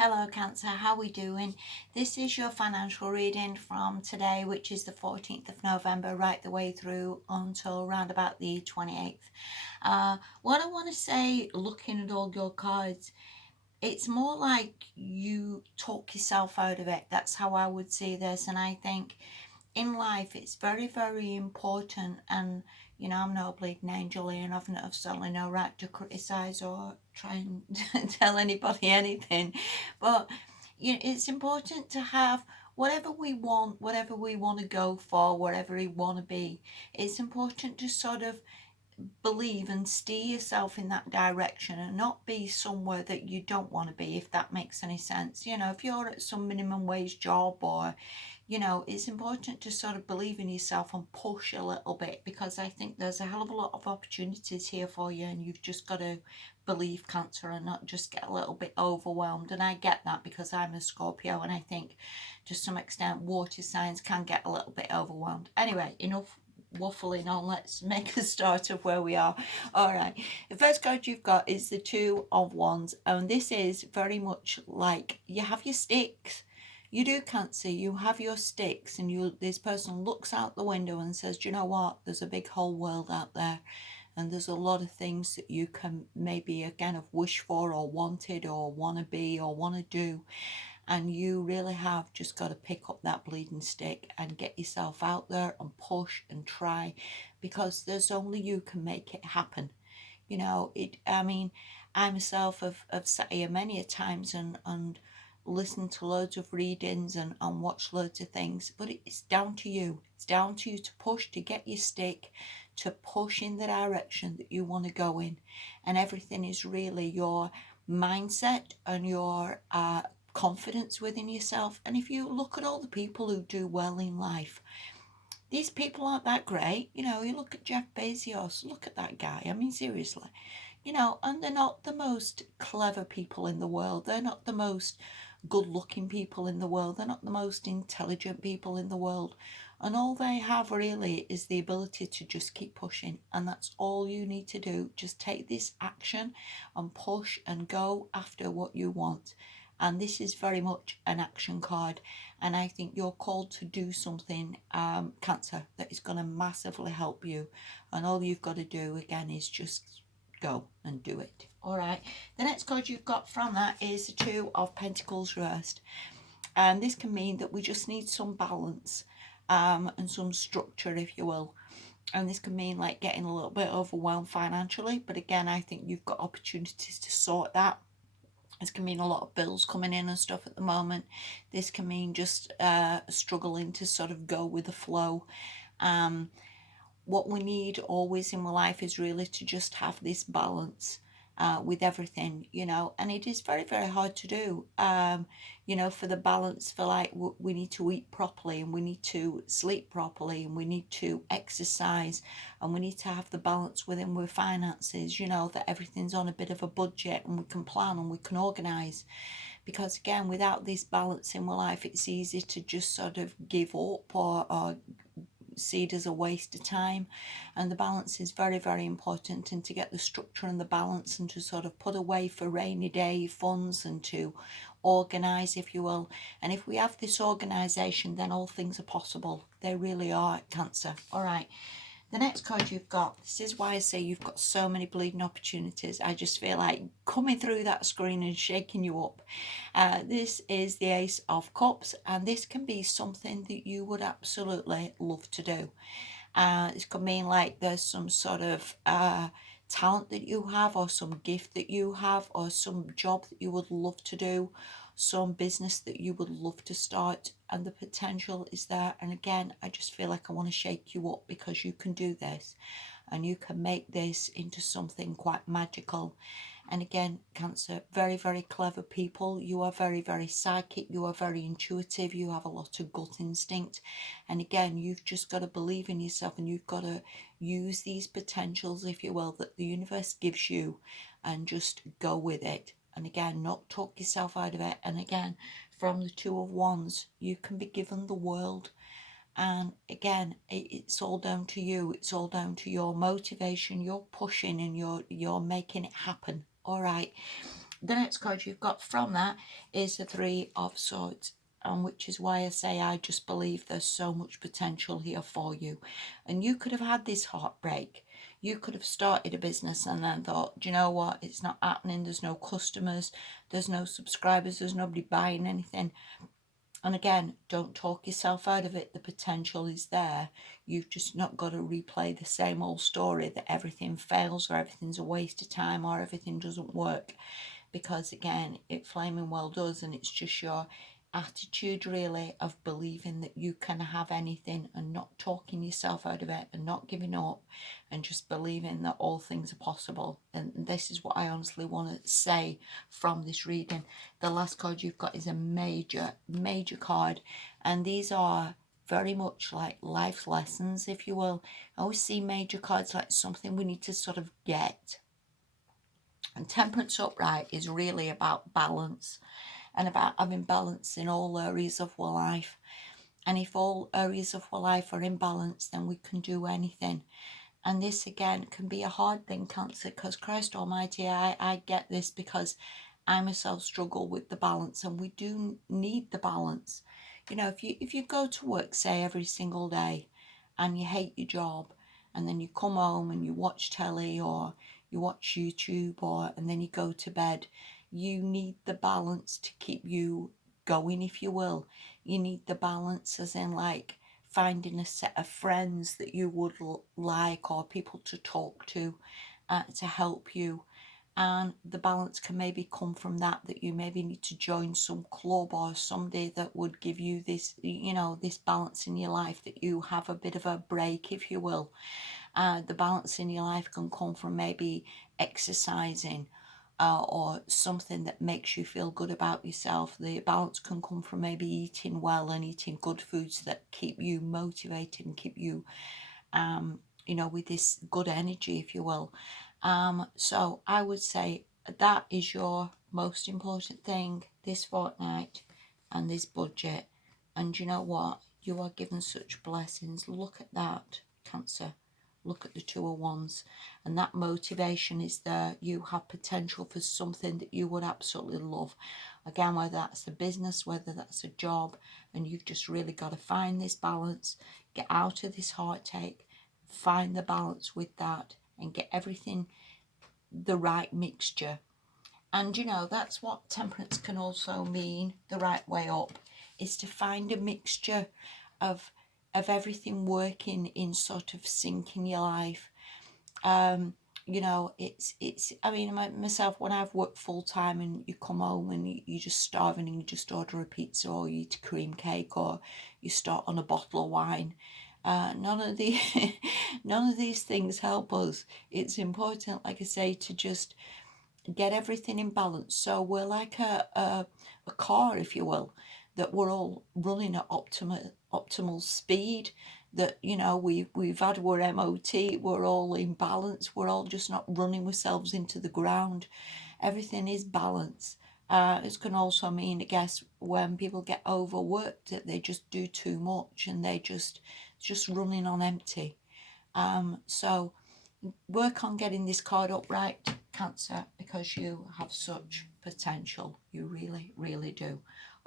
Hello Cancer, how are we doing? This is your financial reading from today, which is the 14th of November, right the way through until around about the 28th. What I want to say, looking at all your cards, it's more like you talk yourself out of it. That's how I would see this. And I think in life it's very, very important. And I'm no bleeding angel here, and I've certainly no right to criticize or try and tell anybody anything, but it's important to have whatever we want, whatever we want to go for, whatever we want to be. It's important to sort of believe and steer yourself in that direction and not be somewhere that you don't want to be, if that makes any sense. If you're at some minimum wage job, or it's important to sort of believe in yourself and push a little bit, because I think there's a hell of a lot of opportunities here for you, and you've just got to believe, Cancer, and not just get a little bit overwhelmed. And I get that because I'm a Scorpio, and I think to some extent water signs can get a little bit overwhelmed. Anyway, enough waffling on. Let's make a start of where we are. All right, the first card you've got is the Two of Wands, and this is very much like you have your sticks. You do, Cancer, you have your sticks, and this person looks out the window and says, do you know what, there's a big whole world out there, and there's a lot of things that you can maybe again have wished for or wanted or want to be or want to do, and you really have just got to pick up that bleeding stick and get yourself out there and push and try, because there's only you can make it happen. I myself have sat here many a times and listened to loads of readings and watched loads of things, but it's down to you. It's down to you to push, to get your stick, to push in the direction that you want to go in. And everything is really your mindset and your confidence within yourself. And if you look at all the people who do well in life, these people aren't that great. You look at Jeff Bezos, look at that guy. I mean, seriously. And they're not the most clever people in the world. They're not the most good looking people in the world. They're not the most intelligent people in the world. And all they have really is the ability to just keep pushing. And that's all you need to do. Just take this action and push and go after what you want. And this is very much an action card. And I think you're called to do something, Cancer, that is going to massively help you. And all you've got to do, again, is just go and do it. All right. The next card you've got from that is the Two of Pentacles reversed. And this can mean that we just need some balance and some structure, if you will. And this can mean like getting a little bit overwhelmed financially. But again, I think you've got opportunities to sort that. This can mean a lot of bills coming in and stuff at the moment. This can mean just struggling to sort of go with the flow. What we need always in my life is really to just have this balance with everything, and it is very, very hard to do, for the balance, for like we need to eat properly, and we need to sleep properly, and we need to exercise, and we need to have the balance within with finances, that everything's on a bit of a budget, and we can plan and we can organize. Because again, without this balance in my life, it's easy to just sort of give up or see it as a waste of time. And the balance is very, very important, and to get the structure and the balance, and to sort of put away for rainy day funds, and to organize, if you will. And if we have this organization, then all things are possible. They really are, Cancer. All right, the next card you've got, this is why I say you've got so many bleeding opportunities. I just feel like coming through that screen and shaking you up. This is the Ace of Cups, and this can be something that you would absolutely love to do. This could mean like there's some sort of talent that you have, or some gift that you have, or some job that you would love to do, some business that you would love to start, and the potential is there. And again, I just feel like I want to shake you up, because you can do this, and you can make this into something quite magical. And again, Cancer, very, very clever people. You are very, very psychic. You are very intuitive. You have a lot of gut instinct. And again, you've just got to believe in yourself, and you've got to use these potentials, if you will, that the universe gives you, and just go with it. And again, not talk yourself out of it. And again, from the Two of Wands, you can be given the world. And again, it's all down to you. It's all down to your motivation, your pushing, and your making it happen. All right. The next card you've got from that is the Three of Swords, and which is why I say I just believe there's so much potential here for you. And you could have had this heartbreak. You could have started a business and then thought, do you know what, it's not happening, there's no customers, there's no subscribers, there's nobody buying anything. And again, don't talk yourself out of it. The potential is there. You've just not got to replay the same old story that everything fails or everything's a waste of time or everything doesn't work. Because again, it flaming well does, and it's just your attitude really of believing that you can have anything and not talking yourself out of it and not giving up and just believing that all things are possible. And this is what I honestly want to say from this reading. The last card you've got is a major card, and these are very much like life lessons, if you will. I always see major cards like something we need to sort of get. And Temperance Upright is really about balance and about having balance in all areas of our life. And if all areas of our life are in balance, then we can do anything. And this again can be a hard thing, Cancer, because Christ Almighty, I get this because I myself struggle with the balance, and we do need the balance. You know, if you go to work, say, every single day and you hate your job, and then you come home and you watch telly or you watch YouTube and then you go to bed, you need the balance to keep you going, if you will. You need the balance as in like finding a set of friends that you would like or people to talk to help you. And the balance can maybe come from that you maybe need to join some club or somebody that would give you this, you know, this balance in your life, that you have a bit of a break, if you will. The balance in your life can come from maybe exercising or something that makes you feel good about yourself. The balance can come from maybe eating well and eating good foods that keep you motivated and keep you, you know, with this good energy, if you will. So I would say that is your most important thing this fortnight and this budget. And you know what? You are given such blessings. Look at that, Cancer. Look at the Two of Wands, and that motivation is there. You have potential for something that you would absolutely love. Again, whether that's a business, whether that's a job, and you've just really got to find this balance, get out of this heartache, find the balance with that, and get everything the right mixture. And you know, that's what temperance can also mean, the right way up, is to find a mixture of everything working in sort of sync in your life. You know, it's I mean, myself, when I've worked full time and you come home and you're just starving and you just order a pizza or you eat a cream cake or you start on a bottle of wine, none of the none of these things help us. It's important, like I say, to just get everything in balance. So we're like a car, if you will, that we're all running at optimal speed. That, you know, we've had our MOT, we're all in balance, we're all just not running ourselves into the ground. Everything is balance. It can also mean, I guess, when people get overworked, that they just do too much and they just running on empty. So work on getting this card up right, Cancer, because you have such potential. You really, really do.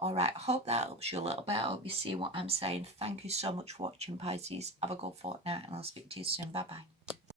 All right, hope that helps you a little bit. I hope you see what I'm saying. Thank you so much for watching, Pisces. Have a good fortnight, and I'll speak to you soon. Bye bye.